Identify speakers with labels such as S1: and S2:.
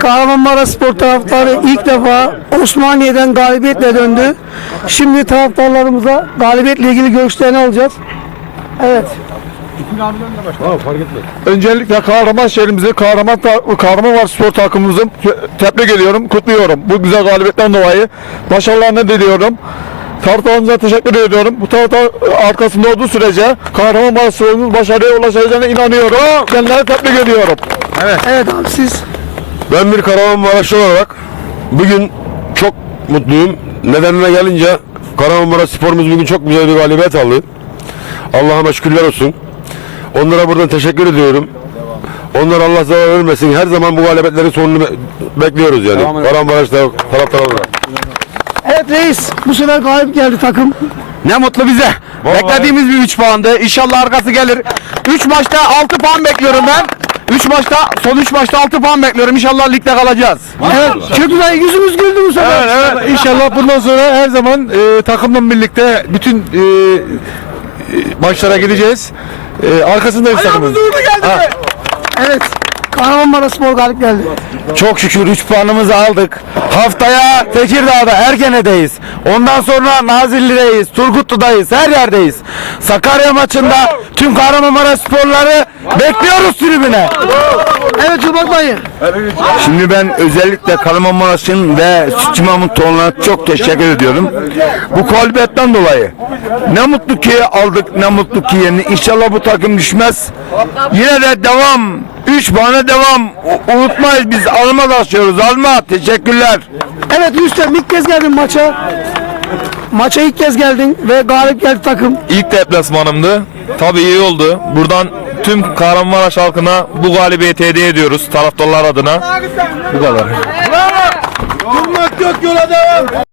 S1: Kahramanmaraşspor taraftarı ilk defa Osmaniye'den galibiyetle döndü. Şimdi taraftarlarımıza galibiyetle ilgili görüşlerini alacağız. Evet.
S2: Öncelikle Kahramanşehir'imizi, Kahramanmaraşspor takımımızı tebrik ediyorum, kutluyorum. Bu güzel galibiyetten dolayı başarılarını diliyorum. Taraftarımıza teşekkür ediyorum. Bu taraftar arkasında olduğu sürece Kahramanmaraşspor'umuz başarıya ulaşacağına inanıyorum. Kendilerini tebrik ediyorum.
S1: Evet abi siz.
S3: Ben bir Kahramanmaraşlı olarak bugün çok mutluyum. Nedenine gelince Kahramanmaraşspor'umuz bugün çok güzel bir galibiyet aldı. Allah'a şükürler olsun. Onlara buradan teşekkür ediyorum. Onlar Allah zarar vermesin. Her zaman bu galibiyetlerin sonunu bekliyoruz yani. Kahramanmaraş'ta taraftar olarak.
S1: Evet reis, bu sefer galip geldi takım.
S4: Ne mutlu bize. Beklediğimiz bir 3 puandı. İnşallah arkası gelir. 3 maçta 6 puan bekliyorum ben. 3 maçta, son 3 maçta 6 puan bekliyorum. İnşallah ligde kalacağız.
S1: Evet, Kötüday yüzümüz güldü bu sefer.
S2: Evet, inşallah bundan sonra her zaman takımla birlikte bütün maçlara gideceğiz. Arkasındayız takımın.
S1: Evet, Kahramanmaraşspor galip geldi.
S4: Çok şükür 3 puanımızı aldık. Haftaya Tekirdağ'da Ergene'deyiz. Ondan sonra Nazilli'deyiz, Turgutlu'dayız, her yerdeyiz. Sakarya maçında tüm Kahramanmaraşsporları bekliyoruz tribüne.
S1: Evet Cumhurbaşkanı dayı.
S4: Şimdi ben özellikle Kahramanmaraş'ın ve Sütçü Mahmutoğlu'na çok teşekkür ediyorum. Bu galibiyetten dolayı. Ne mutlu ki aldık, ne mutlu ki yendik. İnşallah bu takım düşmez. Yine de devam. 3 puana devam. Unutmayız biz alma taşıyoruz. Alma. Teşekkürler.
S1: Evet Rüstem ilk kez geldin maça. Maça ilk kez geldin ve galip geldi takım.
S5: İlk deplasmanımdı. Tabii iyi oldu. Buradan tüm Kahramanmaraş halkına bu galibiyeti hediye ediyoruz taraftarlar adına. Bu kadar.